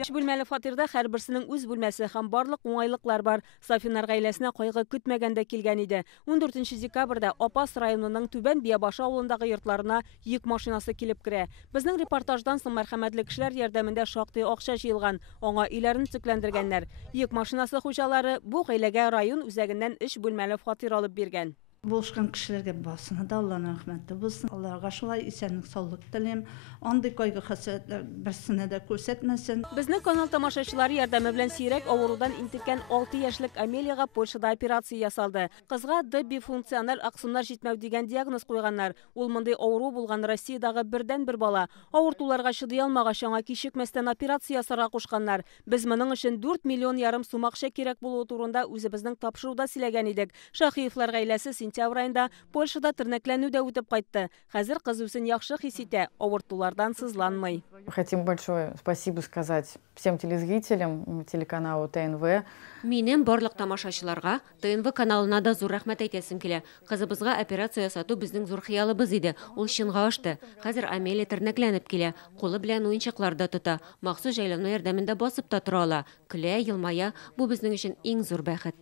Үч бүлмәле фатирда һәрберсенең үз бүлмәсе һәм барлык уңайлыклар бар. Сафинар гаиләсенә кайгы көтмәгәндә килгән иде. 14 декабрьдә Апас районының Түбән Биябашы авылындагы йортларына йөк машинасы килеп керә. Безнең репортаждан соң мәрхәмәтле кешеләр ярдәмендә шактый акча җыелган. Аңа өйләрен төзекләндергәннәр. Йөк машинасы хуҗалары бу гаиләгә район үзәгеннән 3 бүлмәле фатир алып биргән. Булышкан кешеләргә басына да Аллаһның рәхмәте булсын. Аллаһга шулай исәнлек, саулык телим. Андый кайгы хәсрәтләр берсенә дә күрсәтмәсен. Безнең канал тамашачылары ярдәме белән сирәк авырудан интеккән 6 яшьлек Амелияга Польшада операция ясалды. Кызга дебифункциональ аксоннар җитмәү дигән диагноз куйганнар. Ул мондый авыру булган Россиядагы бердән-бер бала. Авыртуларга чыдый алмагач аңа кичекмәстән операция ясарга кушканнар. Без моның өчен 4,5 миллион сум акча кирәк булуы турында үзебезнең тапшыруда сөйләгән идек. Шаһиевлар гаиләсе сентябрь айында Польшада тернәкләнүдә үтеп кайтты. Хәзер кыз үзен яхшы хис итә, авыртулардан сызланмый. Хотим большое спасибо сказать всем телезрителям телеканалу ТНВ. Минем барлык тамашачыларга ТНВ каналына да зур рәхмәт әйтәсем килә. Кызыбызга операция ясату безнең зур хыялыбыз иде. Ул чынга ашты. Хәзер Амелия тернәкләнеп килә. Кулы белән уенчыклар да тота. Махсус җайланма ярдәмендә басып та тора ала. Көлә, елмая. Бу безнең өчен иң зур бәхет.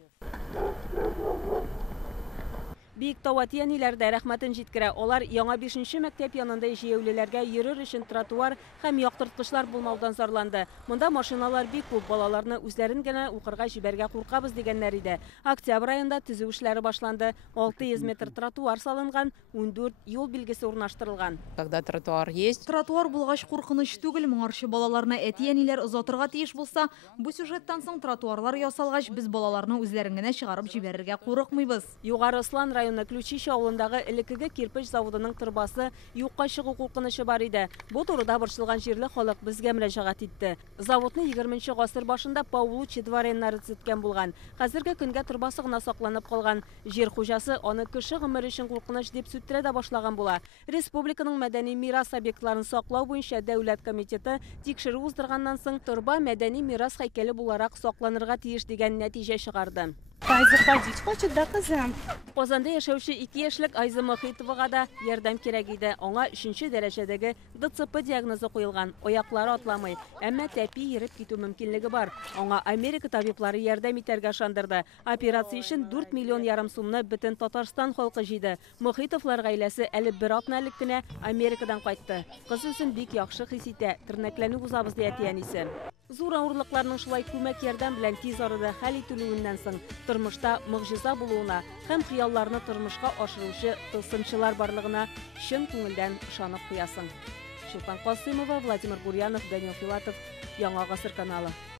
Бик Таватияниләрдә рәхмәтен җиткерә. Алар яңа 5нче мәктәп янында җәяүлеләргә йөрер өчен тротуар һәм яктырткычлар булмаудан зарланды. Монда машиналар бик күп, балаларны үзләрен генә укырга җибәргә куркабыз дигәннәр иде. Октябрь аенда төзү эшләре башланды. 600 метр тротуар салынган, 14 юл билгесе урнаштырылган. Когда тротуар есть. Тротуар булгач куркыныч түгел, моңарчы балаларны әти-әниләр озатырга тиеш булса, бу сюжеттан соң тротуарлар ясалгач, без балаларны үзләрен генә чыгарып җибәрергә курыкмыйбыз. Югары Ыслан районы Ключище авылындагы элеккеге кирпеч заводының трубасы юкка чыгу куркынышы бар иде. Бу турыда борчылган җирле халык безгә мөрәҗәгать итте. Заводны 20нче гасыр башында Паулучи дворяннары төзеткән булган. Хәзерге көнгә трубасы гына сакланып калган. Җир хуҗасы аны кеше гомере өчен куркыныч дип сүттерә дә башлаган була. Республиканың мәдәни мирас объектларын саклау буенча дәүләт комитеты тикшерү уздырганнан соң турба мәдәни мирас һәйкәле буларак сакланырга тиеш дигән нәтиҗә чыгарды. Казанда яшәүче 2 яшьлек Айза Мохитовага да ярдәм кирәк иде. Аңа 3нче дәрәҗәдәге ДЦП диагнозы куелган. Аяклары атламый, әмма тәпи йөреп китү мөмкинлеге бар. Аңа Америка табиблары ярдәм итәргә шандырды. Операция өчен 4,5 миллион сумны бөтен Татарстан халкы җыйды. Мохитовлар гаиләсе әле бер атналық кенә Америкадан кайтты. Кыз үзен бик яхшы хис итә. Тернәкләнү узабыз ди әти-әнисе. Зур авырлыкларның шулай күмәк ярдәм белән тиз арада хәл ителүеннән соң тормышта мөгъҗиза булуына һәм хыялларны тормышка ашыручы тылсымчылар барлыгына чын күңелдән ышанып куясың. Шулпан Касыймова, Владимир Бурьянов, Данил Филатов, Яңа гасыр каналы.